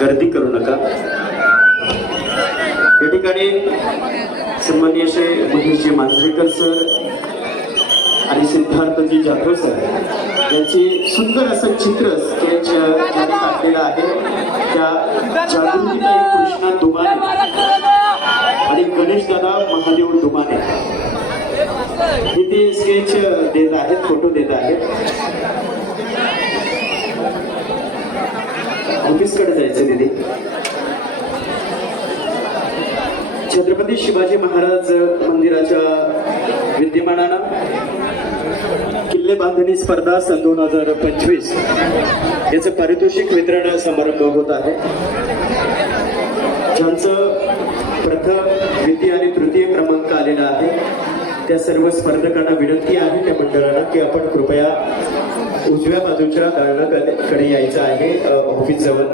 गर्दी करू नका. या ठिकाणी सन्मान्य असे महेशजी मांजरेकर सर आणि सिद्धार्थजी जाधव सर यांचे सुंदर असं चित्र स्केच काढलेलं आहे. त्या जागृतीताई कृष्णा दुमाने आणि गणेश दादा महादेव दुमाने हे ते स्केच देत आहेत फोटो देत आहेत. ऑफिसकडे जायचं दिदी. छत्रपती शिवाजी महाराज मंदिराच्या विद्यमानानं किल्ले बांधणी स्पर्धा सन दोन हजार पंचवीस याचं पारितोषिक वितरण समारंभ होत आहे. ज्यांचं प्रथम द्वितीय आणि त्या सर्व स्पर्धकांना विनंती आहे त्या मंडळाला की आपण कृपया उजव्या बाजूच्या दालनाकडे यायचं आहे ऑफिस जवळ